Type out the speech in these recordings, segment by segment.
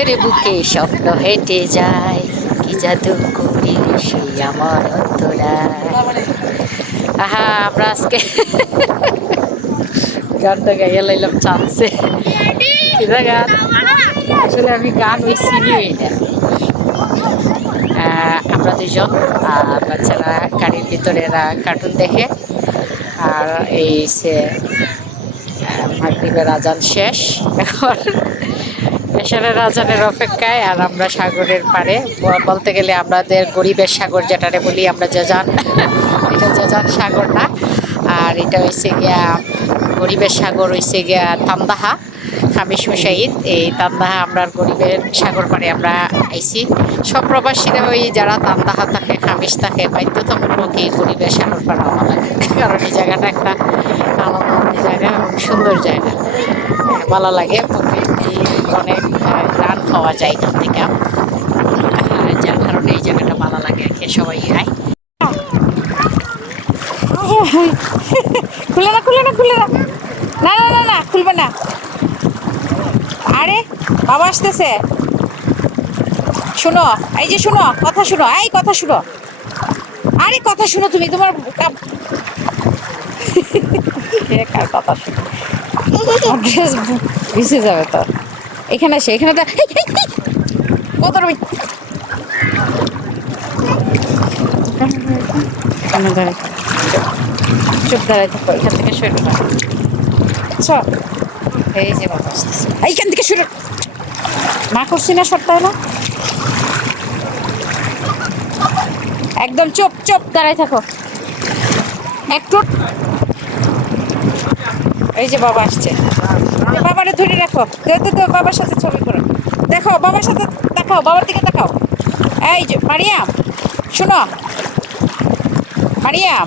এর বুকে স্বপ্ন হেঁটে যায়, কি জাদু করিল সেই আমার অন্তরায়। আহা, আমরা আজকে গানটা গাইয়া লাইলাম চান্সে। কিনা গান? আসলে আমি গান ওই চিনিই না। আমরা দুজন আর বাচ্চারা গাড়ির ভিতরে কার্টুন দেখে। আর এই সে মাগরীবের আজান শেষ। এখন এশারের আজানের অপেক্ষায় আর আমরা সাগরের ব- বলতে গেলে আমাদের গরিবের সাগর যেটারে বলি আমরা যেজান এটা যেজান সাগর না। আর এটা হয়েছে গিয়া, গরিবের সাগর হয়েছে গিয়া তান্দাহা, খামিশ মুশাহিদ এই তান্দাহা আমরা গরিবের সাগর পাড়ে আমরা আইছি। সব প্রবাসীরা ওই যারা তান্দাহা থাকে, খামিশ থাকে, বাধ্যতামূলক এই গরিবের সাগর আমার লাগে। কারণ এই জায়গাটা একটা আনন্দ জায়গা সুন্দর জায়গা। ভালো লাগে। অনেক গান পাওয়া যায় এখান থেকে। যার কারণে এই জায়গাটা ভালো লাগে আর কি সবাই আয় খুলে না খুলে না খুলে না। না না না না খুলবে না। আরে বাবা আসতেছে। শুনো এই যে শুনো কথা শুনো এই কথা শুনো। আরে কথা শুনো তুমি তোমার কার কথা শুনো? ড্রেস ভিজে যাবে তো। এখানে আসে, এখানে! কত রবি দাঁড়াই চুপ দাঁড়াই থাকো, এখান থেকে আচ্ছা এই যে বাবা এইখান থেকে শুরু করছি না সপ্তাহে না একদম চুপ চুপ দাঁড়াই থাকো। একটু এই যে বাবা আসছে। বাবারে ধরে রাখো। তো দেও বাবার সাথে ছবি করো। দেখো, বাবার সাথে দেখাও, বাবার দিকে দেখাও। এই যে, মারিয়াম, শোনো। মারিয়াম।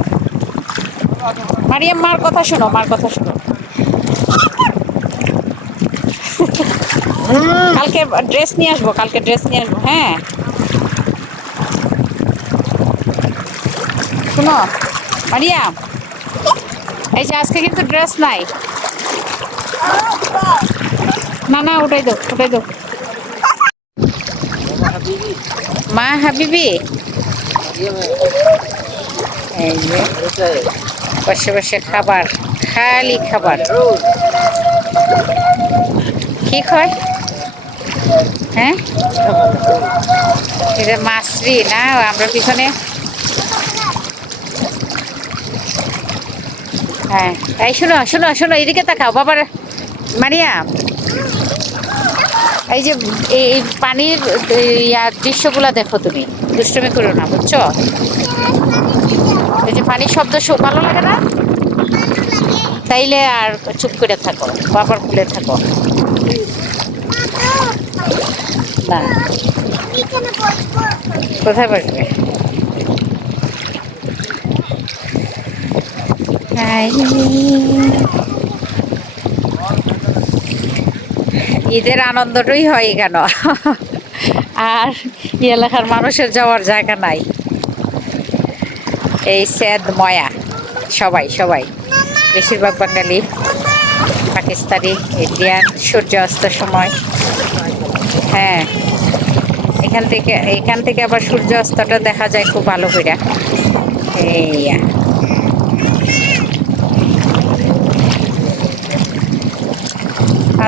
মারিয়াম, মার কথা শোনো, মার কথা শোনো। কালকে ড্রেস নিয়ে আসব, কালকে ড্রেস নিয়ে আসব হ্যাঁ। শোনো, মারিয়াম। এই যে আজকে কিন্তু ড্রেস নাই। না না ওটাই দো ওটাই দাও। মা হাবিবি? এই বসে বসে খাবার, খালি খাবার। কি খায়? হ্যাঁ? এটা মাছরি, না, আমরা পিছনে হ্যাঁ। এই শোনো শোনো শোনো, এদিকে তাকাও, বাবার মারিয়া এই যে এই পানির ইয়ার দৃশ্যগুলা দেখো তুমি। দুষ্টমি করো না, বুঝছ? এই যে পানির শব্দ ভালো লাগে না? তাইলে আর চুপ করে থাকো, বাবার খুলে থাকো। না। কোথায় বসবে। ঈদের আনন্দটাই হয় কেন? আর এলাকার মানুষের যাওয়ার জায়গা নাই। এই স্যাদ ময়া। সবাই সবাই। বেশিরভাগ বাঙালি। পাকিস্তানি, ইন্ডিয়ান সূর্য অস্তের সময়। হ্যাঁ। এখান থেকে এখান থেকে আবার সূর্য অস্তটা দেখা যায় খুব ভালো করে এই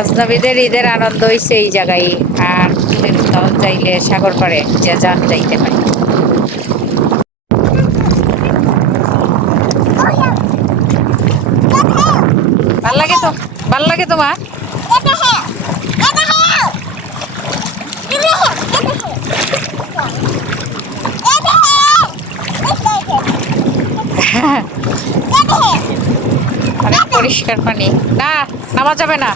আজনবীদের ঈদের আনন্দ হইছে এই জায়গায়। আর কোথাও যাইলে সাগর পাড়ে যে যান যাইতে পারে। ভালো লাগে তো? ভালো লাগে তোমার? অনেক পরিষ্কার পানি। না নামা যাবে না।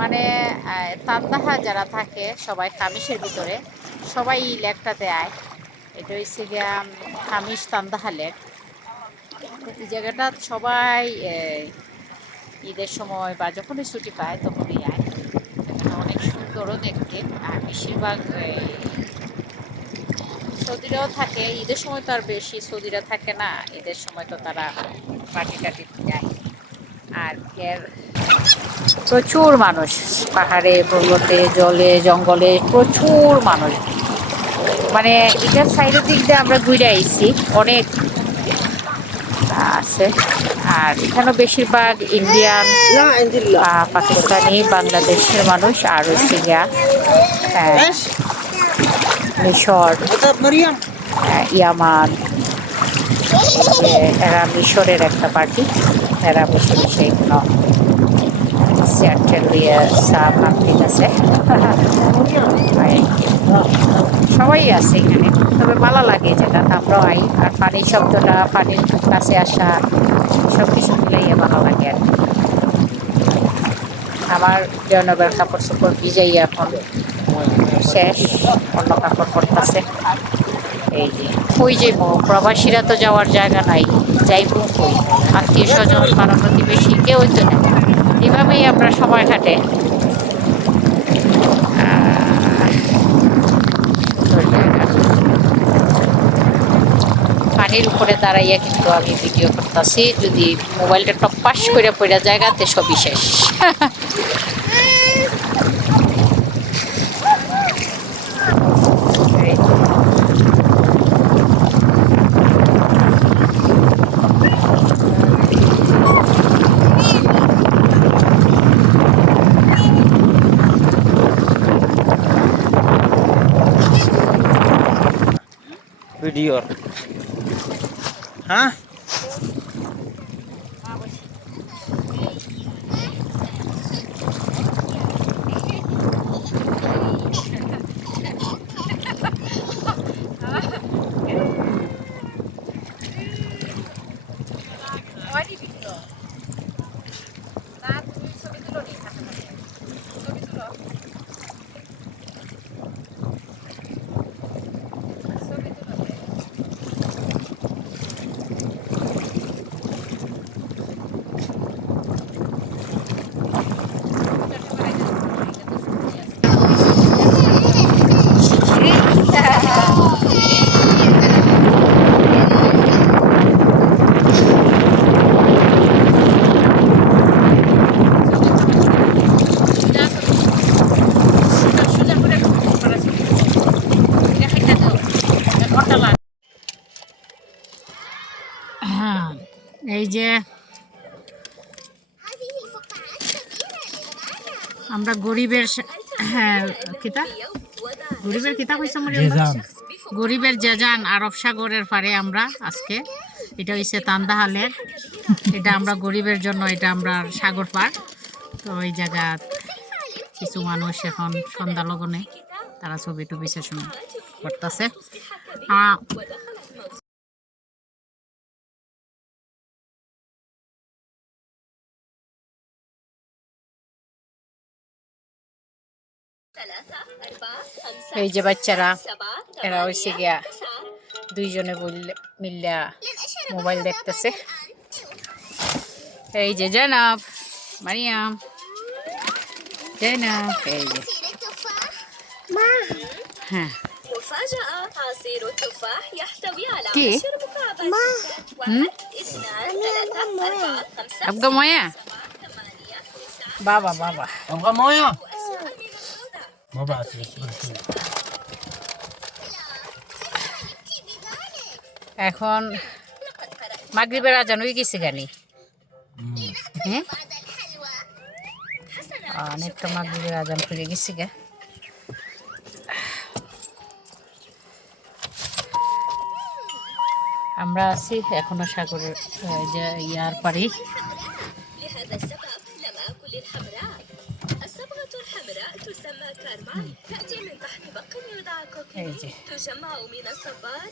মানে তান্দাহা যারা থাকে সবাই খামিশের ভিতরে, সবাই এই লেকটা দেয়। এটা হচ্ছে গিয়া খামিশ তান্দাহা লেক এই জায়গাটা সবাই ঈদের সময় বা যখনই ছুটি পায় তখনই আয়। জায়গাটা অনেক সুন্দরও দেখতে, আর বেশিরভাগ সৌদিরাও থাকে। ঈদের সময় তো আর বেশি সৌদিরা থাকে না, ঈদের সময় তো তারা পার্টি টাটি যায় আর এর প্রচুর মানুষ। পাহাড়ে পর্বতে জলে জঙ্গলে প্রচুর মানুষ। মানে এটার সাইডের দিক দিয়ে আমরা ঘুরে আইছি অনেক আছে। আর এখানেও বেশিরভাগ ইন্ডিয়ান পাকিস্তানি বাংলাদেশের মানুষ আর সিঙ্গা হ্যাঁ। মিশর হ্যাঁ, ইয়ামান। এরা মিশরের একটা পার্টি এরা বসে বসে এখানে সেন্ট্রাল দিয়ে চা আছে সবাই আছে এখানে, তবে ভালো লাগে যেটা আমরাও আই, আর পানির শব্দটা, পানির কাছে আসা সব কিছু মিলাইয়ে ভালো লাগে আর। আমার জনবের কাপড় চোপড় ভিজাই এখন শেষ, অন্য কাপড় পরতেছে। এই যে ওই যে ম- প্রবাসীরা তো যাওয়ার জায়গা নাই, যাইব কই? আত্মীয় স্বজন পাড়া প্রতিবেশী কেউই তো নেই। এভাবেই আমরা সময় কাটে। পানির উপরে দাঁড়াইয়া কিন্তু আমি ভিডিও করতেছি যদি মোবাইলটা টপাস করে পড়া জায়গাতে সবই শেষ Video, huh? Why did you আমরা গরিবের হ্যাঁ কিতা? গরিবের কিতা কইছে আমার? গরিবের জেজান আরব সাগরের পারে আমরা আজকে। এটা হইছে তান্দাহালের। এটা আমরা গরিবের জন্য এটা আমরা সাগর পার তো ওই জায়গা কিছু মানুষ এখন সন্ধ্যা লগনে তারা ছবি টবি সেশন করতেছে। এই যে বাচ্চারা এরা হয়েছে গিয়া দুইজনে বললে- মিল্লা মোবাইল দেখতেছে এই যে জানাব মারিয়াম জানাব এই যে হ্যাঁ مفاجأة عصير التفاح يحتوي على كي؟ عشر مكعبات سكر. واحد اثنان ثلاثة أربعة خمسة আবগা ময়া سبعة ثمانية تسعة বাবা এখন মাগরিবের আজান হয়ে গেছে গানি। হ্যাঁ? অনেকটা মাগরিবের আজান ফিরে গেছে গা। আমরা আছি এখনও সাগরের ইয়ার পারি تسمى كارما تأتي من طحن بق يدعى كوكيني تجمع من الصبار